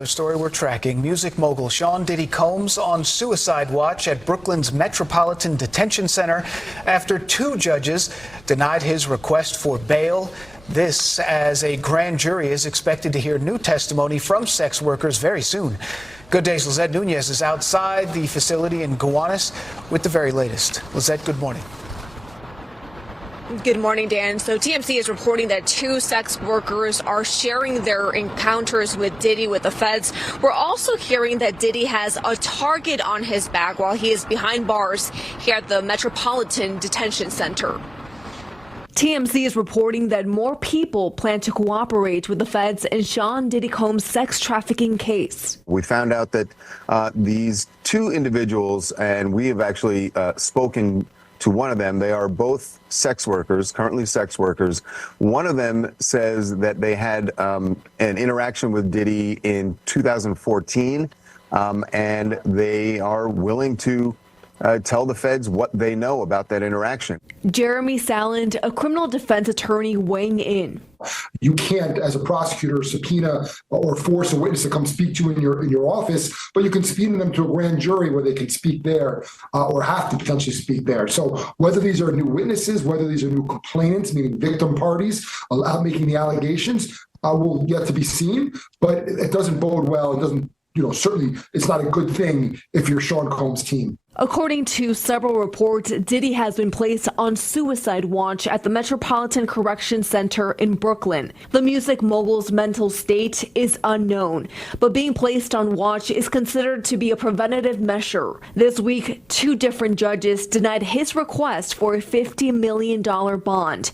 The story we're tracking, music mogul Sean Diddy Combs on suicide watch at Brooklyn's Metropolitan Detention Center after two judges denied his request for bail. This as a grand jury is expected to hear new testimony from sex workers very soon. Good Day's Lizette Nunez is outside the facility in Gowanus with the very latest. Lizette, good morning. Good morning, Dan. So TMZ is reporting that two sex workers are sharing their encounters with Diddy with the feds. We're also hearing that Diddy has a target on his back while he is behind bars here at the Metropolitan Detention Center. TMZ is reporting that more people plan to cooperate with the feds in Sean Diddy Combs' sex trafficking case. We found out that these two individuals, and we have actually spoken to one of them. They are both sex workers, currently sex workers. One of them says that they had an interaction with Diddy in 2014, and they are willing to tell the feds what they know about that interaction. Jeremy Saland, a criminal defense attorney, weighing in. You can't, as a prosecutor, subpoena or force a witness to come speak to you in your office, but you can subpoena them to a grand jury where they can speak there or have to potentially speak there. So whether these are new witnesses, whether these are new complainants, meaning victim parties, out making the allegations, will yet to be seen. But it doesn't bode well. It doesn't, certainly it's not a good thing if you're Sean Combs' team. According to several reports, Diddy has been placed on suicide watch at the Metropolitan Correction Center in Brooklyn. The music mogul's mental state is unknown, but being placed on watch is considered to be a preventative measure. This week, two different judges denied his request for a $50 million bond.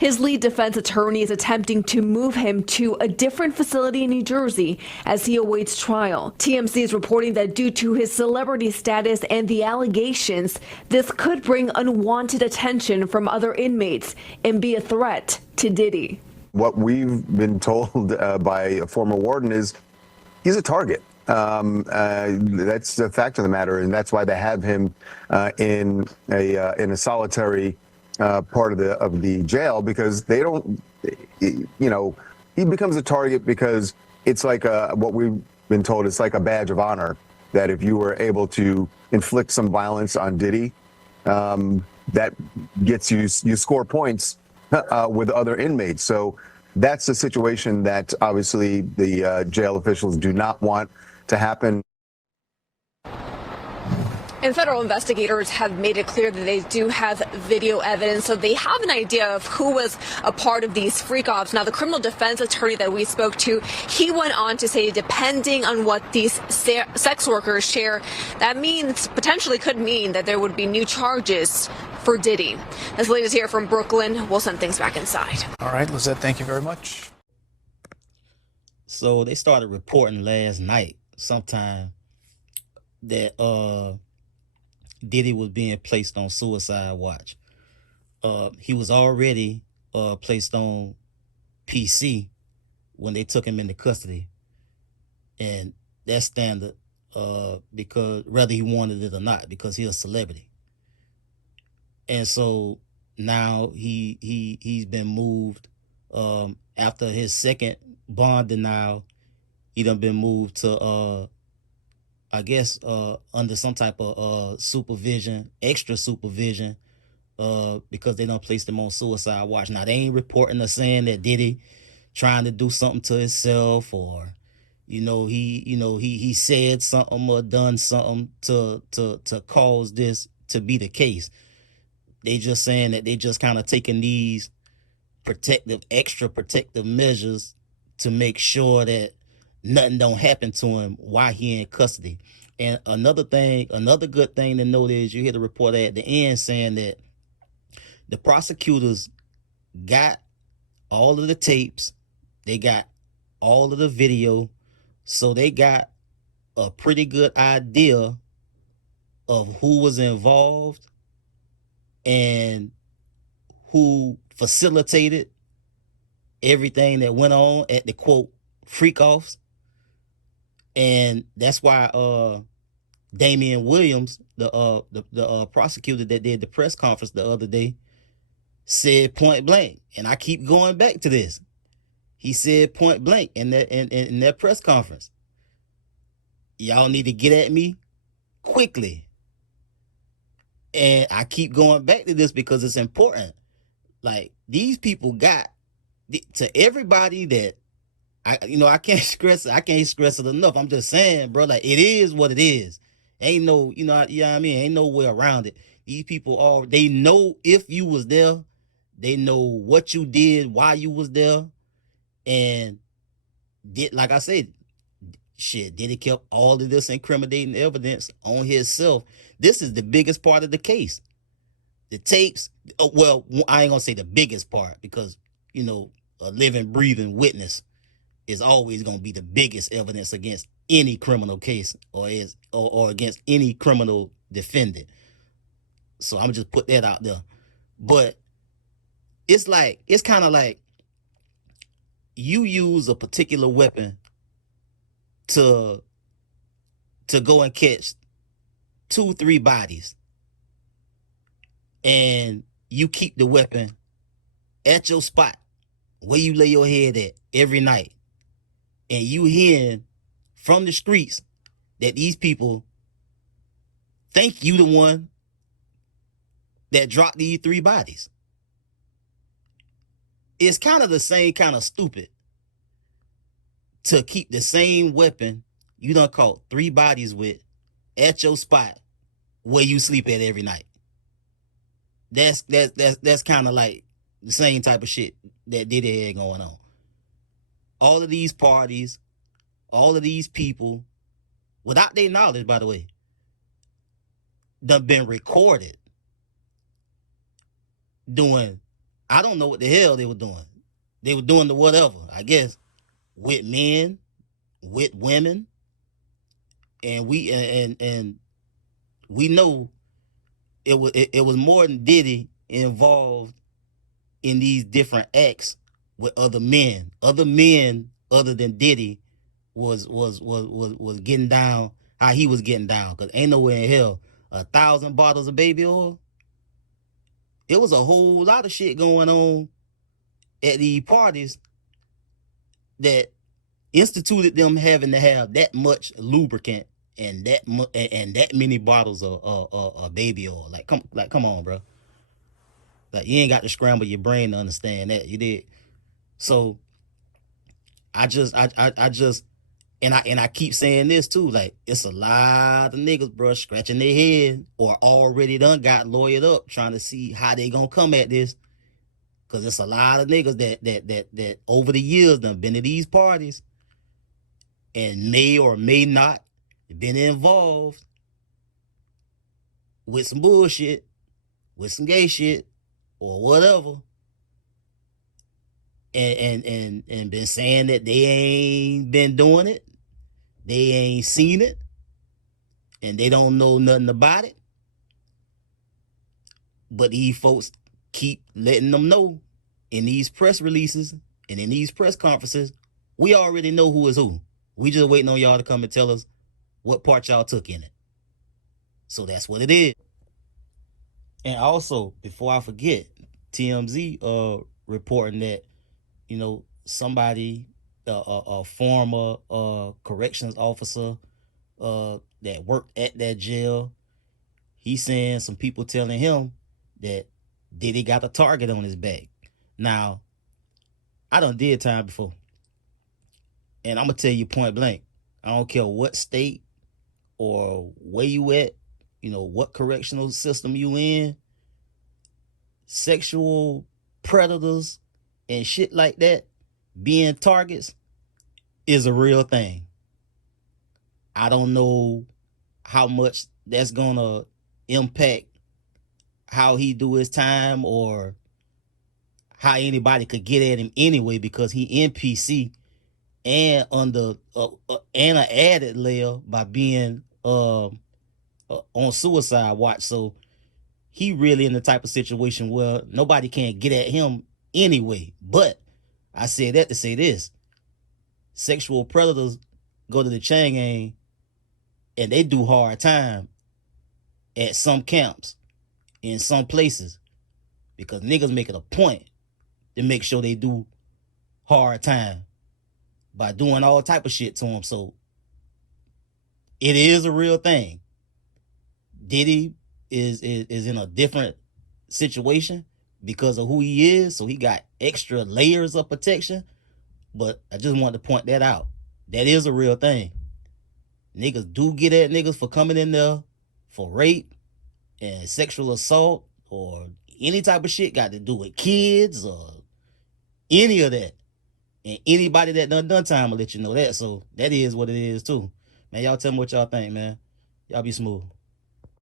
His lead defense attorney is attempting to move him to a different facility in New Jersey as he awaits trial. TMZ is reporting that due to his celebrity status and the allegations, this could bring unwanted attention from other inmates and be a threat to Diddy. What we've been told by a former warden is he's a target. That's the fact of the matter, and that's why they have him in a solitary part of the jail, because they don't, he becomes a target because it's like what we've been told, it's like a badge of honor that if you were able to inflict some violence on Diddy, that gets you score points with other inmates. So that's the situation that obviously the jail officials do not want to happen. And federal investigators have made it clear that they do have video evidence, so they have an idea of who was a part of these freak-offs. Now, the criminal defense attorney that we spoke to, he went on to say, depending on what these sex workers share, that means, potentially could mean that there would be new charges for Diddy. As latest here from Brooklyn, we'll send things back inside. All right, Lizette, thank you very much. So they started reporting last night sometime that Diddy was being placed on suicide watch. He was already placed on PC when they took him into custody. And that's standard because whether he wanted it or not, because he's a celebrity. And so now he's been moved after his second bond denial. He done been moved to I guess under some type of supervision, extra supervision, because they done placed him on suicide watch. Now, they ain't reporting or saying that Diddy trying to do something to himself, or he said something or done something to cause this to be the case. They just saying that they just kind of taking these extra protective measures to make sure that nothing don't happen to him while he in custody. And another good thing to note is you hear the report at the end saying that the prosecutors got all of the tapes, they got all of the video, so they got a pretty good idea of who was involved and who facilitated everything that went on at the quote freak-offs. And that's why Damian Williams, the prosecutor that did the press conference the other day, said point blank, and I keep going back to this. He said point blank in that press conference Y'all need to get at me quickly. And I keep going back to this because it's important. Like, these people got to everybody that I can't stress it enough. I'm just saying, bro, like, it is what it is. Ain't no, what I mean? Ain't no way around it. These people they know if you was there, they know what you did, why you was there, and like I said, shit, Diddy kept all of this incriminating evidence on himself. This is the biggest part of the case. The tapes, well, I ain't gonna say the biggest part because, a living, breathing witness is always gonna be the biggest evidence against any criminal case or against any criminal defendant. So I'm just put that out there. But it's kind of like you use a particular weapon to go and catch 2-3 bodies, and you keep the weapon at your spot where you lay your head at every night, and you hearing from the streets that these people think you the one that dropped these 3 bodies. It's kind of the same kind of stupid to keep the same weapon you done caught 3 bodies with at your spot where you sleep at every night. That's kind of like the same type of shit that Diddy had going on. All of these parties, all of these people, without their knowledge, by the way, done been recorded doing, I don't know what the hell they were doing. They were doing the whatever, I guess, with men, with women, and we know it was more than Diddy involved in these different acts with other men. Other men other than Diddy was getting down how he was getting down. Cause ain't nowhere in hell 1,000 bottles of baby oil. It was a whole lot of shit going on at these parties that instituted them having to have that much lubricant and that many bottles of baby oil. Like come on, bro. Like, you ain't got to scramble your brain to understand that. You did. So I just and I keep saying this too. Like, it's a lot of niggas, bro, scratching their head or already done got lawyered up trying to see how they gonna come at this. Cause it's a lot of niggas that over the years done been to these parties and may or may not been involved with some bullshit, with some gay shit, or whatever, and been saying that they ain't been doing it, they ain't seen it, and they don't know nothing about it. But these folks keep letting them know in these press releases and in these press conferences, we already know who is who. We just waiting on y'all to come and tell us what part y'all took in it. So that's what it is. And also, before I forget, TMZ reporting that, somebody, a former corrections officer that worked at that jail, he's saying some people telling him that Diddy got a target on his back. Now, I done did time before. And I'm going to tell you point blank, I don't care what state or where you at, what correctional system you in, sexual predators and shit like that being targets is a real thing. I don't know how much that's gonna impact how he do his time or how anybody could get at him anyway, because he in PC and under and an added layer by being on suicide watch. So he really in the type of situation where nobody can get at him anyway. But I said that to say this: sexual predators go to the chain gang and they do hard time at some camps in some places, because niggas make it a point to make sure they do hard time by doing all type of shit to them. So It is a real thing. Diddy is in a different situation because of who he is, so he got extra layers of protection. But I just wanted to point that out. That is a real thing. Niggas do get at niggas for coming in there for rape and sexual assault or any type of shit got to do with kids or any of that. And anybody that done time will let you know that. So that is what it is too. Man, y'all tell me what y'all think, man. Y'all be smooth.